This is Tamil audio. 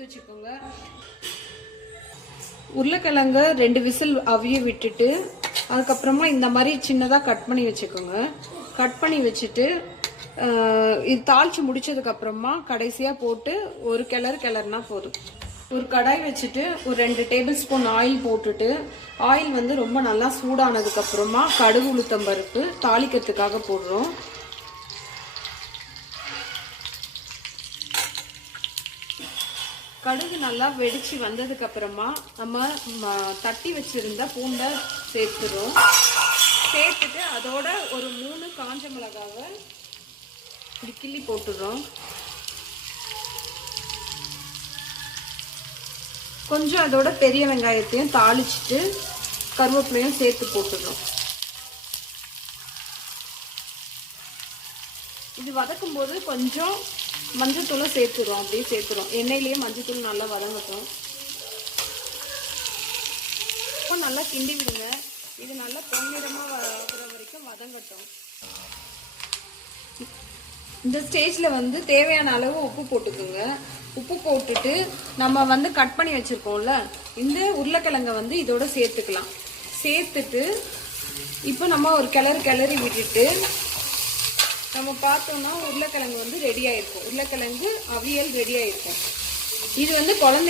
எடுத்து வச்சுக்கோங்க. உருளைக்கிழங்கு 2 விசில் அவிய விட்டுட்டு அதுக்கப்புறமா இந்த மாதிரி சின்னதாக கட் பண்ணி வச்சுக்கோங்க. கட் பண்ணி வச்சுட்டு இது தாளிச்சு முடிச்சதுக்கு அப்புறமா கடைசியாக போட்டு ஒரு கிளறுனா போதும். ஒரு கடாய் வச்சுட்டு ஒரு 2 டேபிள் ஸ்பூன் ஆயில் போட்டுட்டு ஆயில் வந்து ரொம்ப நல்லா சூடானதுக்கு அப்புறமா கடுகு உளுத்தம் பருப்பு தாளிக்கிறதுக்காக போடுறோம். கடுகு நல்லா வெடிச்சு வந்ததுக்கு அப்புறமா நம்ம தட்டி வச்சிருந்த பூண்டை சேர்த்துறோம். சேர்த்துட்டு அதோட ஒரு 3 காஞ்ச மிளகாவை இப்படி கிள்ளி போட்டுறோம். கொஞ்சம் அதோட பெரிய வெங்காயத்தையும் தாளிச்சுட்டு கருவேப்பிலையும் சேர்த்து போட்டுறோம். இது வதக்கும் போது கொஞ்சம் மஞ்சத்தூளும் சேர்த்துறோம். அப்படியே சேர்த்துறோம். எண்ணெயிலேயே மஞ்சத்தூள் நல்லா வதங்கட்டும். நல்லா கிண்டி விடுங்க. இது நல்லா பொன்னிறமா வர வரைக்கும் வதங்கட்டும். இந்த ஸ்டேஜில் வந்து தேவையான அளவு உப்பு போட்டுக்குங்க. உப்பு போட்டுட்டு நம்ம வந்து கட் பண்ணி வச்சுருக்கோம்ல இந்த உருளைக்கிழங்கை வந்து இதோட சேர்த்துக்கலாம். சேர்த்துட்டு இப்போ நம்ம ஒரு கிளறி விட்டுட்டு நம்ம பார்த்தோம்னா உருளைக்கிழங்கு வந்து ரெடி ஆயிருக்கும். உருளைக்கிழங்கு அவியல் ரெடி ஆயிருக்கும். இது வந்து குழந்தைங்க